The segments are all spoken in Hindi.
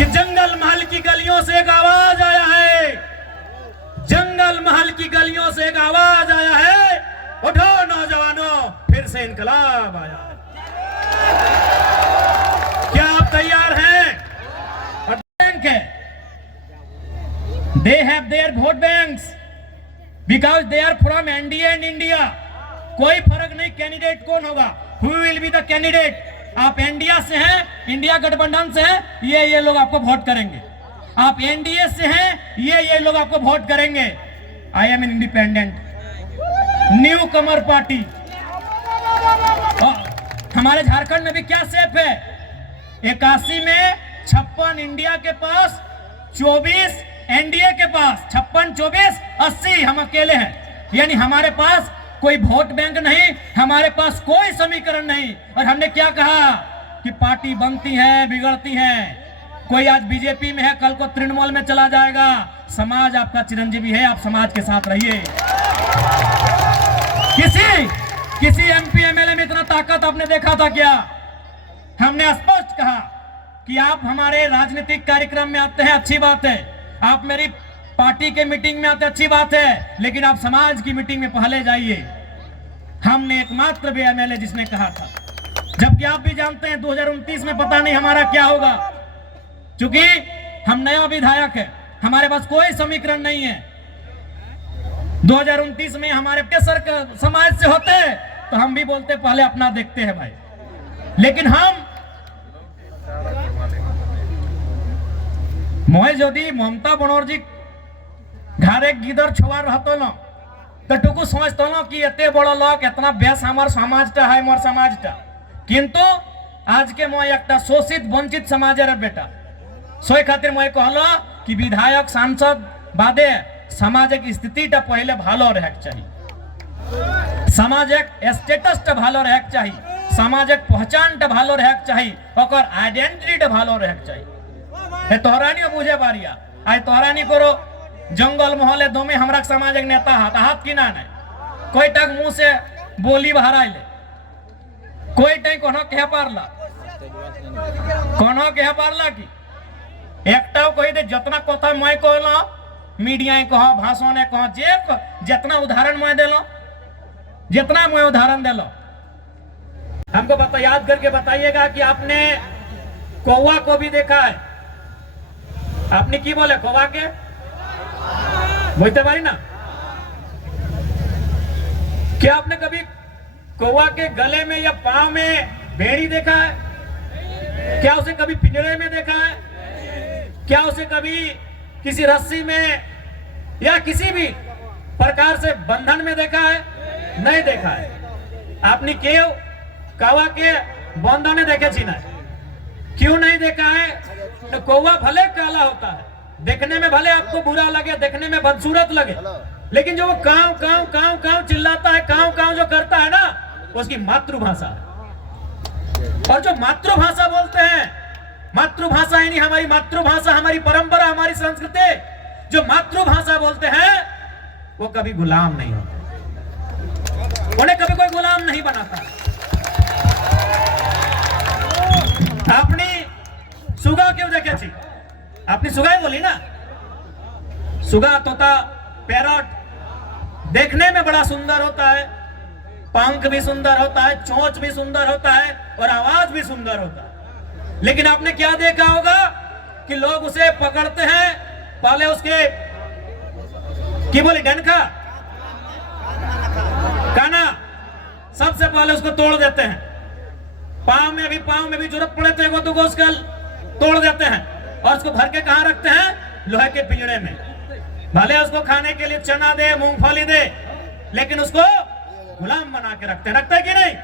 कि जंगल महल की गलियों से एक आवाज आया है, जंगल महल की गलियों से एक आवाज आया है, उठो नौजवानों फिर से इनकलाब आया। क्या आप तैयार हैं? बैंक है, they have their vote banks because they are from NDA and India. कोई फर्क नहीं कैंडिडेट कौन होगा, who will be the candidate. आप इंडिया से हैं, इंडिया गठबंधन से हैं, ये लोग आपको वोट करेंगे। आप एनडीए से हैं, ये लोग आपको वोट करेंगे। I am an independent new Qamar party. हमारे झारखंड में भी क्या सेफ है, 81 में 56 इंडिया के पास, 24 एनडीए के पास, 56, 24, 80 हम अकेले हैं। यानी हमारे पास कोई वोट बैंक नहीं, हमारे पास कोई समीकरण नहीं। और हमने क्या कहा कि पार्टी बनती है बिगड़ती है, कोई आज बीजेपी में है कल को तृणमूल में चला जाएगा। समाज आपका चिरंजीवी है, आप समाज के साथ रहिए। किसी एमपी एमएलए में इतना ताकत आपने देखा था क्या? हमने स्पष्ट कहा कि आप हमारे राजनीतिक कार्यक्रम में आते हैं, अच्छी बात है, आप मेरी पार्टी के मीटिंग में आते, अच्छी बात है, लेकिन आप समाज की मीटिंग में पहले जाइए। हमने एकमात्र भी एमएलए जिसने कहा था, जबकि आप भी जानते हैं 2029 में पता नहीं हमारा क्या होगा, क्योंकि हम नया विधायक है, हमारे पास कोई समीकरण नहीं है। 2029 में हमारे केसर समाज से होते तो हम भी बोलते पहले अपना देखते हैं भाई, लेकिन हम मोहे यदि ममता बनर्जी घरे गिदर छुआ रहतो न तो टुकु समझतो न कि एते बड़ लोग इतना बेस हमार समाजटा है, मोर समाजटा। किंतु आज के मोह एक शोषित वंचित समाजेर बेटा सोई खातिर मोहे कहलो कि विधायक सांसद बादे सामाजिक स्थितिटा पहले भालो रहेक चाहिए, सामाजिक स्टेटसटा भालो रहेक चाहिए, सामाजिक पहचानटा भालो रहेक चाहिए, ओकर आइडेंटिटीटा भालो रहेक चाहिए। तोहरानी बुझे बारिया आज तोहरानी करो जंगल महले दमे हमरा सामाजिक नेता हाथ की ना नहीं, कोई टक मुंह से बोली बहरा ले, कोई टक कोनो कह पारला, कोनो कह पारला की एकटाও कही दे जितना कथा मैं कहलो मीडिया कह भाषण कह जे जितना उदाहरण मैं देलो, जितना मैं उदाहरण देलो, हमको बता याद करके बताइएगा कि आपने कौवा को भी देखा है। आपने की बोले कौवा के बोलते बारी ना, क्या आपने कभी कौवा के गले में या पांव में भेड़ी देखा है? क्या उसे कभी पिंजरे में देखा है? क्या उसे कभी किसी रस्सी में या किसी भी प्रकार से बंधन में देखा है? नहीं देखा है। आपने क्यों कौवा के बंधने देखे छी ना? क्यों नहीं देखा है? तो कौवा भले काला होता है, देखने में भले आपको बुरा लगे, देखने में बदसूरत लगे, लेकिन जो वो काव काव काव काव चिल्लाता है, काव काव जो करता है ना, उसकी मातृभाषा है। और जो मातृभाषा बोलते हैं, मातृभाषा यानी हमारी मातृभाषा, हमारी परंपरा, हमारी संस्कृति, जो मातृभाषा बोलते हैं वो कभी गुलाम नहीं होते, उन्हें कभी कोई गुलाम नहीं बनाता। आपने सुगा क्यों देखे थी? आपने सुगा ही बोली ना, सुगा तोता पैरट देखने में बड़ा सुंदर होता है, पंख भी सुंदर होता है, चोंच भी सुंदर होता है और आवाज भी सुंदर होता है, लेकिन आपने क्या देखा होगा कि लोग उसे पकड़ते हैं, पहले उसके की बोली डंका काना सबसे पहले उसको तोड़ देते हैं, पांव में भी जरूरत पड़े तो एगो दुगो उसका तोड़ देते हैं और उसको भर के कहां रखते हैं? लोहे के पिंजरे में। भले उसको खाने के लिए चना दे, मूंगफली दे, लेकिन उसको गुलाम बना के रखते है कि नहीं?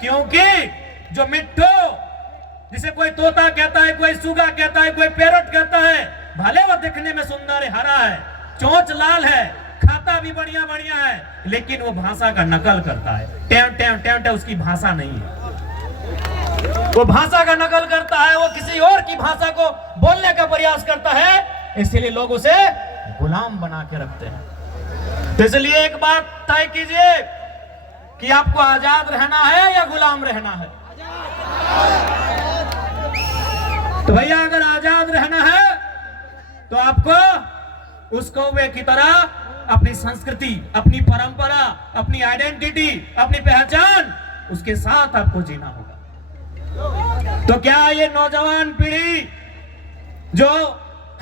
क्योंकि जो मिट्टू जिसे कोई तोता कहता है, कोई सुगा कहता है, कोई पैरट कहता है, भले वो दिखने में सुंदर है, हरा है, चोंच लाल है, खाता भी बढ़िया बढ़िया है, लेकिन वो भाषा का नकल करता है। टेव टेव टेव टेव उसकी भाषा नहीं है, वो भाषा का नकल करता है, वो किसी और की भाषा को बोलने का प्रयास करता है, इसलिए लोग उसे गुलाम बना के रखते हैं। तो इसलिए एक बात तय कीजिए कि आपको आजाद रहना है या गुलाम रहना है। तो भैया अगर आजाद तो आपको उस कौवे की तरह अपनी संस्कृति, अपनी परंपरा, अपनी आइडेंटिटी, अपनी पहचान, उसके साथ आपको जीना होगा। तो क्या ये नौजवान पीढ़ी जो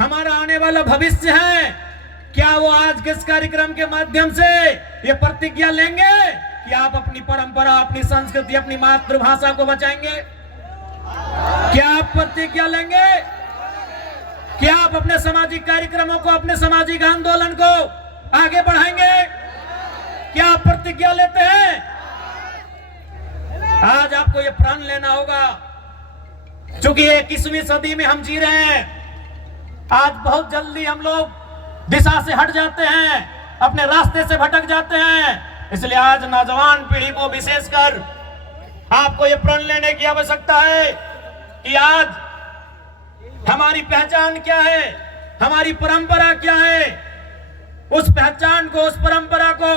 हमारा आने वाला भविष्य है, क्या वो आज के इस कार्यक्रम के माध्यम से ये प्रतिज्ञा लेंगे कि आप अपनी परंपरा, अपनी संस्कृति, अपनी मातृभाषा को बचाएंगे? क्या आप प्रतिज्ञा लेंगे? क्या आप अपने सामाजिक कार्यक्रमों को, अपने सामाजिक आंदोलन को आगे बढ़ाएंगे? क्या आप प्रतिज्ञा लेते हैं? आज आपको ये प्रण लेना होगा, क्योंकि 21वीं सदी में हम जी रहे हैं। आज बहुत जल्दी हम लोग दिशा से हट जाते हैं, अपने रास्ते से भटक जाते हैं। इसलिए आज नौजवान पीढ़ी को विशेषकर आपको ये प्रण लेने की आवश्यकता है कि आज हमारी पहचान क्या है, हमारी परंपरा क्या है। उस पहचान को, उस परंपरा को,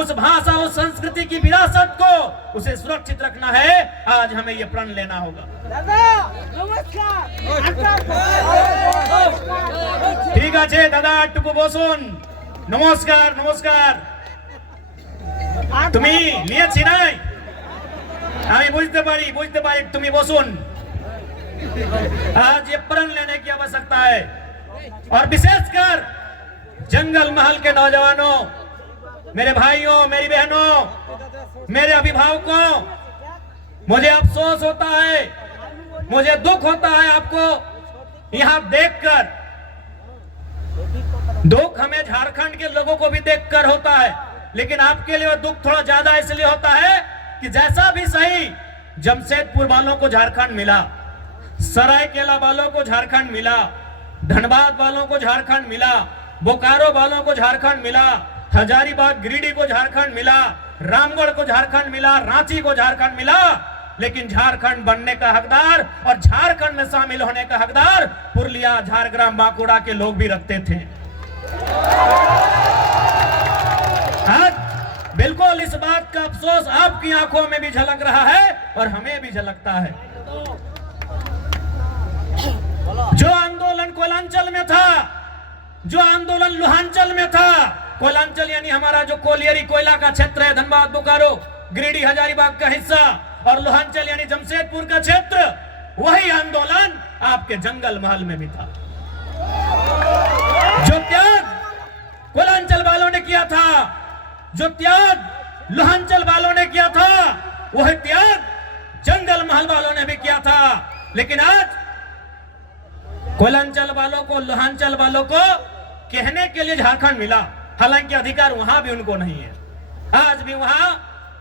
उस भाषा, उस संस्कृति की विरासत को, उसे सुरक्षित रखना है। आज हमें यह प्रण लेना होगा। ठीक है दादा, टुकु बसुन। नमस्कार नमस्कार। তুমি নিয়েছি নাই, আমি বুঝতে পারি তুমি বসুন। आज ये प्रण लेने की आवश्यकता है, और विशेषकर जंगल महल के नौजवानों, मेरे भाइयों, मेरी बहनों, मेरे अभिभावकों, मुझे अफसोस होता है, मुझे दुख होता है आपको यहां देखकर। दुख हमें झारखंड के लोगों को भी देखकर होता है, लेकिन आपके लिए दुख थोड़ा ज्यादा इसलिए होता है कि जैसा भी सही, जमशेदपुर वालों को झारखंड मिला, सरायकेला वालों को झारखंड मिला, धनबाद वालों को झारखंड मिला, बोकारो वालों को झारखंड मिला, हजारीबाग गिरिडीह को झारखंड मिला, रामगढ़ को झारखंड मिला, रांची को झारखंड मिला, लेकिन झारखंड बनने का हकदार और झारखंड में शामिल होने का हकदार पुरुलिया, झारग्राम, बांकुड़ा के लोग भी रखते थे। आज बिल्कुल इस बात का अफसोस आपकी आंखों में भी झलक रहा है और हमें भी झलकता है। जो आंदोलन कोयलांचल में था, जो आंदोलन लोहांचल में था, कोयलांचल यानी हमारा जो कोलियरी कोयला का क्षेत्र है, धनबाद, बोकारो, गिरिडीह, हजारीबाग का हिस्सा, और लोहांचल यानी जमशेदपुर का क्षेत्र, वही आंदोलन आपके जंगल महल में भी था। जो त्याग कोयलांचल वालों ने किया था, जो त्याग लोहांचल वालों ने किया था, वह त्याग जंगल महल वालों ने भी किया था। लेकिन आज कोयलांचल वालों को, लोहांचल वालों को कहने के लिए झारखंड मिला, हालांकि अधिकार वहां भी उनको नहीं है। आज भी वहां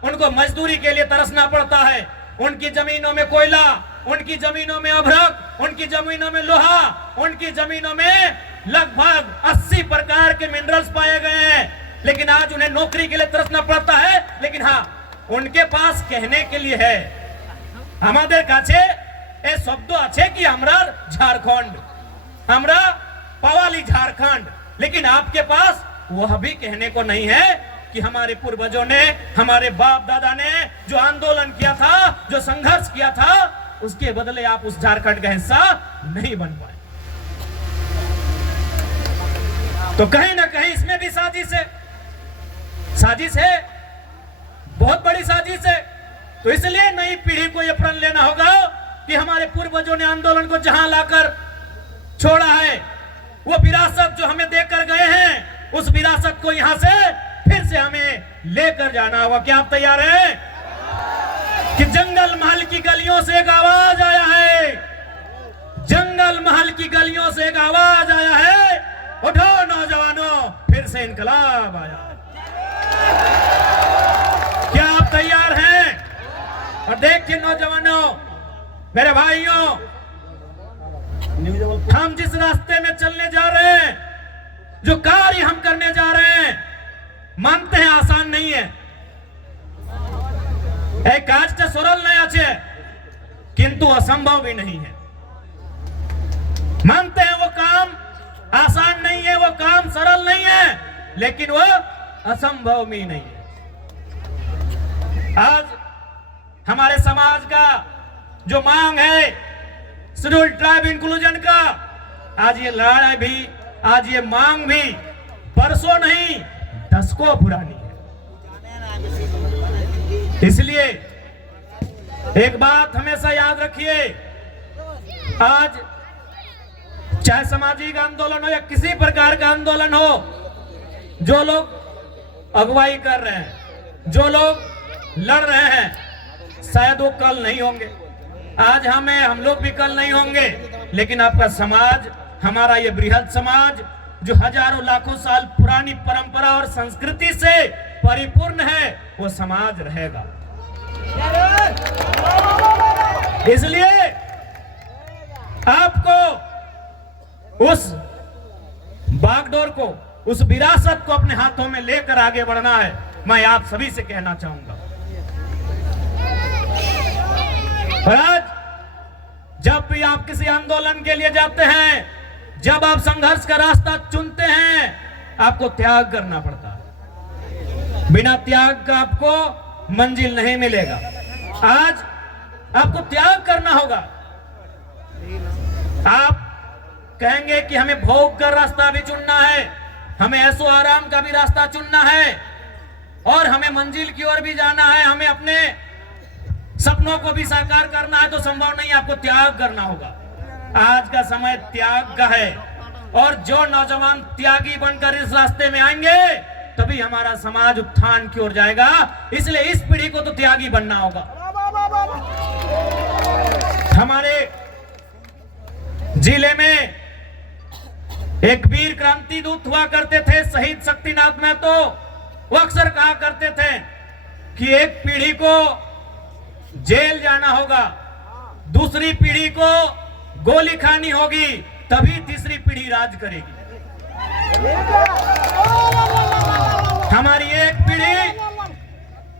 उनको मजदूरी के लिए तरसना पड़ता है। उनकी जमीनों में कोयला, उनकी जमीनों में अभ्रक, उनकी जमीनों में लोहा, उनकी जमीनों में लगभग 80 प्रकार के मिनरल्स पाए गए हैं, लेकिन आज उन्हें नौकरी के लिए तरसना पड़ता है। लेकिन हाँ, उनके पास कहने के लिए है, हमारे काछे ए शब्द আছে कि हमरा झारखंड, हमरा पवाली झारखंड, लेकिन आपके पास वह भी कहने को नहीं है कि हमारे पूर्वजों ने, हमारे बाप दादा ने जो आंदोलन किया था, जो संघर्ष किया था, उसके बदले आप उस झारखंड का हिस्सा नहीं बन पाए। तो कहीं ना कहीं इसमें भी साजिश है, साजिश है, बहुत बड़ी साजिश है। तो इसलिए नई पीढ़ी को यह प्रण लेना होगा कि हमारे पूर्वजों ने आंदोलन को जहां लाकर छोड़ा है, वो विरासत जो हमें देकर गए हैं, उस विरासत को यहां से फिर से हमें लेकर जाना होगा। क्या आप तैयार हैं? कि जंगल महल की गलियों से एक आवाज आया है, जंगल महल की गलियों से एक आवाज आया है, उठो नौजवानों, फिर से इनकलाब आया। क्या आप तैयार हैं? और देखिए नौजवानों, मेरे भाइयों, हम जिस रास्ते में चलने जा रहे हैं, जो कार्य हम करने जा रहे हैं, मानते हैं आसान नहीं है। एक काजटा सरल नहीं আছে, किंतु असंभव भी नहीं है। मानते हैं वो काम आसान नहीं है, वो काम सरल नहीं है, लेकिन वो असंभव भी नहीं है। आज हमारे समाज का जो मांग है शेड्यूल ट्राइब इंक्लूजन का, आज ये लड़ाई भी आज ये मांग भी परसों नहीं दशकों पुरानी है। इसलिए एक बात हमेशा याद रखिए, आज चाहे सामाजिक आंदोलन हो या किसी प्रकार का आंदोलन हो, जो लोग अगुवाई कर रहे हैं, जो लोग लड़ रहे हैं, शायद वो कल नहीं होंगे। आज हम लोग भी कल नहीं होंगे, लेकिन आपका समाज, हमारा ये बृहद समाज जो हजारों लाखों साल पुरानी परंपरा और संस्कृति से परिपूर्ण है, वो समाज रहेगा। इसलिए आपको उस बागडोर को, उस विरासत को अपने हाथों में लेकर आगे बढ़ना है। मैं आप सभी से कहना चाहूंगा। और आज जब भी आप किसी आंदोलन के लिए जाते हैं, जब आप संघर्ष का रास्ता चुनते हैं, आपको त्याग करना पड़ता है। बिना त्याग का आपको मंजिल नहीं मिलेगा। आज आपको त्याग करना होगा। आप कहेंगे कि हमें भोग कर रास्ता भी चुनना है, हमें ऐसो आराम का भी रास्ता चुनना है, और हमें मंजिल की ओर भी जाना है, हमें अपने सपनों को भी साकार करना है, तो संभव नहीं, आपको त्याग करना होगा। आज का समय त्याग का है, और जो नौजवान त्यागी बनकर इस रास्ते में आएंगे, तभी हमारा समाज उत्थान की ओर जाएगा। इसलिए इस पीढ़ी को तो त्यागी बनना होगा। हमारे जिले में एक वीर क्रांति दूत हुआ करते थे, शहीद शक्तिनाथ महतो। वो अक्सर कहा करते थे कि एक पीढ़ी को जेल जाना होगा, दूसरी पीढ़ी को गोली खानी होगी, तभी तीसरी पीढ़ी राज करेगी। हमारी एक पीढ़ी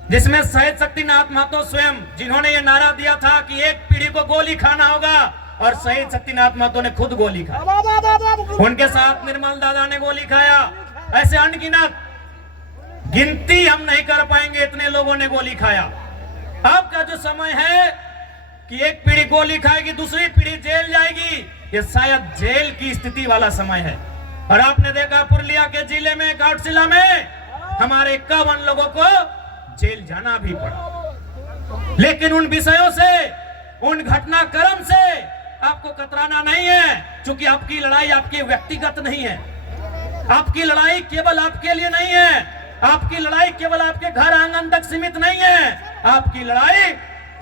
जिसमें शहीद शक्तिनाथ महतो स्वयं, जिन्होंने ये नारा दिया था कि एक पीढ़ी को गोली खाना होगा, और शहीद शक्तिनाथ महतो ने खुद गोली खाई। उनके साथ निर्मल दादा ने गोली खाया। ऐसे अनगिनत, गिनती हम नहीं कर पाएंगे, इतने लोगों ने गोली खाया। अब का जो समय है कि एक पीढ़ी गोली खाएगी, दूसरी पीढ़ी जेल जाएगी, ये शायद जेल की स्थिति वाला समय है। और आपने देखा पुरुलिया के जिले में, घाटशिला में हमारे 51 लोगों को जेल जाना भी पड़ा। लेकिन उन विषयों से, उन घटनाक्रम से आपको कतराना नहीं है, क्योंकि आपकी लड़ाई आपकी व्यक्तिगत नहीं है। आपकी लड़ाई केवल आपके लिए नहीं है, आपकी लड़ाई केवल आपके घर आंगन तक सीमित नहीं है। आपकी लड़ाई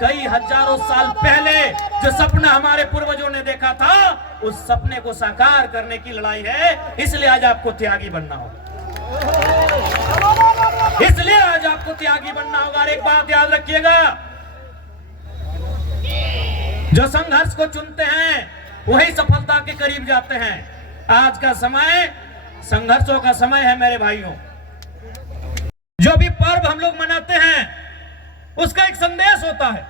कई हजारों साल पहले जो सपना हमारे पूर्वजों ने देखा था, उस सपने को साकार करने की लड़ाई है। इसलिए आज आपको त्यागी बनना होगा। इसलिए आज आपको त्यागी बनना होगा। और एक बात याद रखिएगा, जो संघर्ष को चुनते हैं वही सफलता के करीब जाते हैं। आज का समय संघर्षों का समय है मेरे भाइयों। जो भी पर्व हम लोग मनाते हैं, उसका एक संदेश होता है।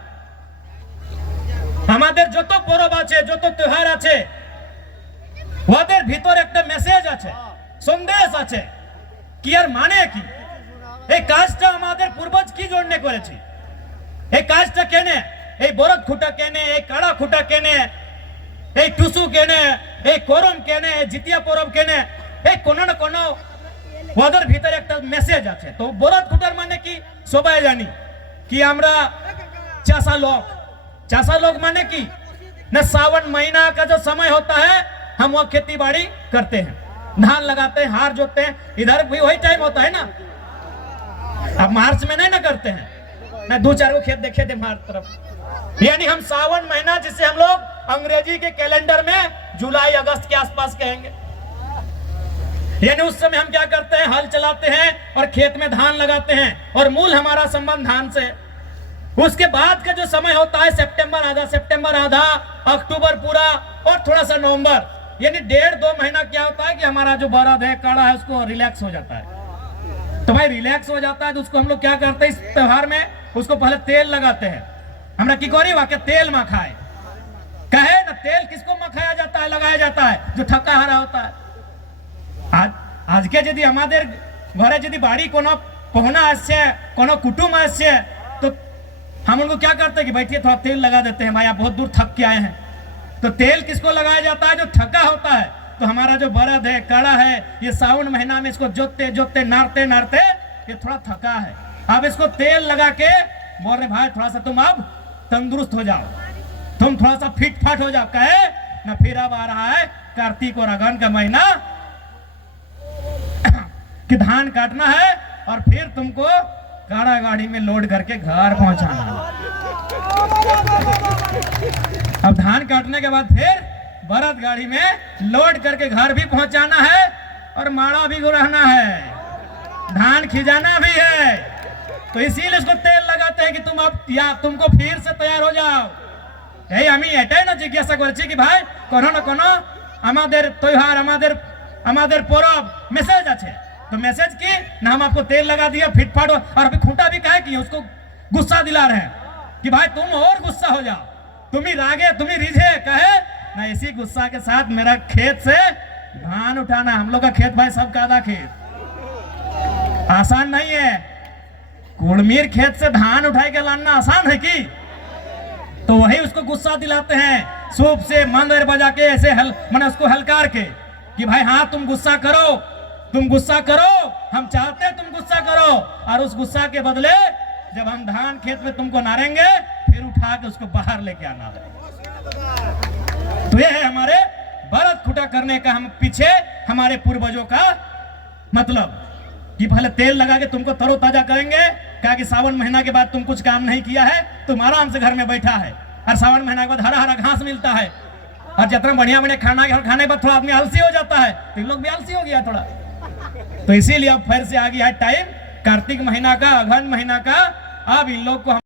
हमारे जो तो पर्व आछे, जो तो त्योहार आछे, ওদের ভিতর একটা মেসেজ আছে, সন্দেশ আছে কি আর মানে কি, এই কাজটা আমাদের পূর্বজ কি জন্য করেছে, এই কাজটা কেনে, এই বরদ খুঁটা কেনে, এই কাড়া খুঁটা কেনে, এই টুসু কেনে, এই করম কেনে, জিতিয়া পরব কেনে, এই কোনো না কোনো ওদের ভিতরে একটা মেসেজ আছে। তো বরদ খুঁটার মানে কি সবাই জানি कि আমরা चासा लोग माने की न, सावन महीना का जो समय होता है हम वो खेती बाड़ी करते हैं, धान लगाते हैं, हार जोतते हैं। इधर भी वही टाइम होता है ना। अब मार्च में नहीं ना करते हैं, न 2-4 खेत देखे थे हमारी तरफ। यानी हम सावन महीना, जिसे हम लोग अंग्रेजी के कैलेंडर में जुलाई अगस्त के आसपास कहेंगे, यानी उस समय हम क्या करते हैं, हल चलाते हैं और खेत में धान लगाते हैं, और मूल हमारा संबंध धान से। उसके बाद का जो समय होता है सितंबर आधा, अक्टूबर पूरा, और थोड़ा सा नवंबर, यानी 1.5-2 महीना क्या होता है कि हमारा जो बरद है, काड़ा है, उसको रिलैक्स हो जाता है। तो भाई रिलैक्स हो जाता है तो उसको हम लोग क्या करते हैं, इस त्योहार में उसको पहले तेल लगाते हैं। हमरा की करी वाक्य तेल मखाए कहे ना, तेल किसको मखाया जाता है, लगाया जाता है, जो थका हारा होता है। आज के यदि हमारे घरे यदि बाड़ी कोनो पहुना आसे, कोनो कुटुंब आसे, तो हम उनको क्या करते हैं कि बैठिए थोड़ा तेल लगा देते हैं, भाई आप बहुत दूर थक के आए हैं। तो तेल किसको लगाया जाता है, जो थका होता है, तो हमारा जो बरद है, कड़ा है, ये सावन महीना में इसको जोतते जोतते नारते नारते ये थोड़ा थका है। अब इसको तेल लगा के बोल रहे भाई थोड़ा सा तुम अब तंदुरुस्त हो जाओ, तुम थोड़ा सा फिट फाट हो जाओ। कहे ना फिर अब आ रहा है कार्तिक और अगन का महीना कि धान काटना है और फिर तुमको काड़ा गाड़ी में लोड करके घर पहुंचाना है। अब धान काटने के बाद फिर बरद गाड़ी में लोड करके घर भी पहुंचाना है और माड़ा भी गुरहना है, धान खिजाना भी है। तो इसीलिए इसको तेल लगाते हैं कि तुम अब या तुमको फिर से तैयार हो जाओ। এই আমি এটাই না জিজ্ঞাসা করছি কি ভাই কোনো না কোনো আমাদের त्योहार আমাদের পরব मैसेज আছে, तो मैसेज की ना हम आपको तेल लगा दिया फिटफाट और अभी खूंटा भी कहे कि उसको गुस्सा दिला रहे हैं कि भाई तुम और गुस्सा हो जाओ, तुम ही रागे तुम ही रिझे। कहे ना इसी गुस्सा के साथ मेरा खेत से धान उठाना, हम लोग का खेत भाई सबका आधा खेत आसान नहीं है। कुड़मीर खेत से धान उठाई के लाना आसान है कि? तो वही उसको गुस्सा दिलाते हैं, सूप से मंदिर बजा के ऐसे मैंने उसको हलकार के कि भाई हाँ तुम गुस्सा करो, तुम गुस्सा करो, हम चाहते हैं तुम गुस्सा करो, और उस गुस्सा के बदले जब हम धान खेत में तुमको नारेंगे फिर उठा के उसको बाहर लेके आना है। तो ये है हमारे बरद खुटा करने का हम पीछे हमारे पूर्वजों का मतलब कि पहले तेल लगा के तुमको तरोताजा करेंगे। कहा कि सावन महीना के बाद तुम कुछ काम नहीं किया है, तुम आराम से घर में बैठा है, और सावन महीना के बाद हरा हरा घास मिलता है, और जितना बढ़िया बढ़िया खाना खाने के बाद थोड़ा आदमी आलसी हो जाता है, तो इन लोग भी आलसी हो गया थोड़ा। तो इसीलिए अब फिर से आ गया है टाइम कार्तिक महीना का, अगहन महीना का। अब इन लोग को